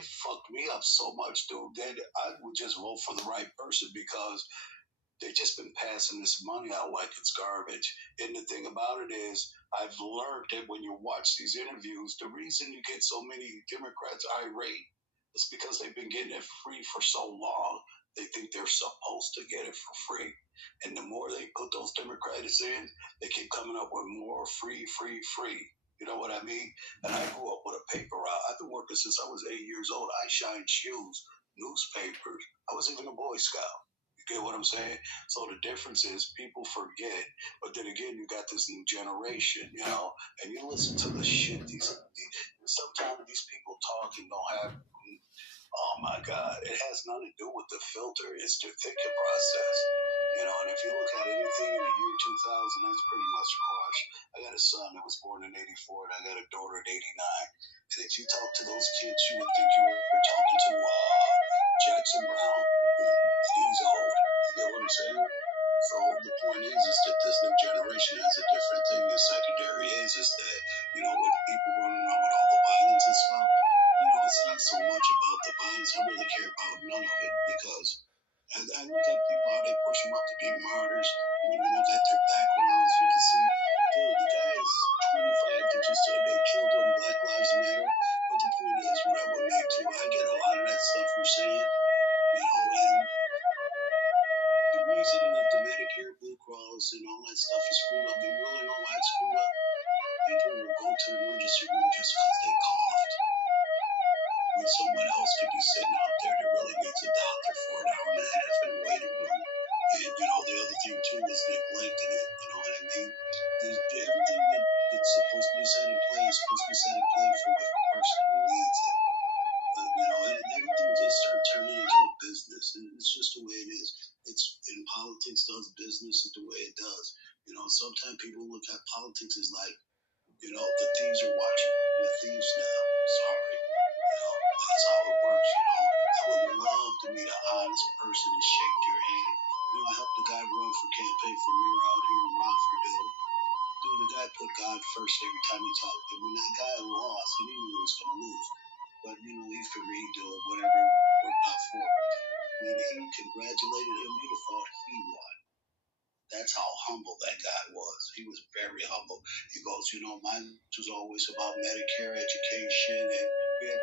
they fucked me up so much, dude, that I would just vote for the right person because they just been passing this money out like it's garbage. And the thing about it is, I've learned that when you watch these interviews, the reason you get so many Democrats irate is because they've been getting it free for so long. They think they're supposed to get it for free. And the more they put those Democrats in, they keep coming up with more free, free, free. You know what I mean? And I grew up with a paper route. I've been working since I was 8 years old. I shined shoes, newspapers. I was even a Boy Scout. You get what I'm saying? So the difference is people forget, but then again, you got this new generation, and you listen to the shit sometimes these people talking don't have. Oh my God, it has nothing to do with the filter. It's the thinking process, And if you look at anything in the year 2000, that's pretty much crushed. I got a son that was born in '84, and I got a daughter at '89. And if you talk to those kids, you would think you were talking to Jackson Brown. He's old. You get what I'm saying? So the point is that this new generation has a different thing. The secondary is that, with people running around with all the violence and stuff, it's not so much about the violence. I really care about none of it because I look at people, how they push them up to be martyrs. When you look at their backgrounds, you can see, dude, the guy is 25 that just said they killed him, Black Lives Matter. But the point is, what I would make too, I get a lot of that stuff you're saying, and the reason that the Medicare, Blue Cross, and all that stuff is screwed up, do you really know why it's screwed up? People will go to the emergency room just because they coughed. When someone else could be sitting out there that really needs a doctor for an hour and a half in the waiting room. And, the other thing, too, is neglecting it. You know what I mean? Everything that's supposed to be set in play is supposed to be set in play for the person who needs it. But, everything just started turning into a business. And it's just the way it is. In politics does business the way it does. Sometimes people look at politics as like, the thieves are watching the thieves now. Sorry. That's how it works, I would love to meet an honest person and shake your hand. I helped the guy run for campaign for mayor out here in Rockford, dude. The guy put God first every time he talked. And when that guy lost, and he knew he was going to lose, but, he figured he'd do it, whatever worked out for him. When he congratulated him, you'd have thought he won. That's how humble that guy was. He was very humble. He goes, mine was always about Medicare education, and we had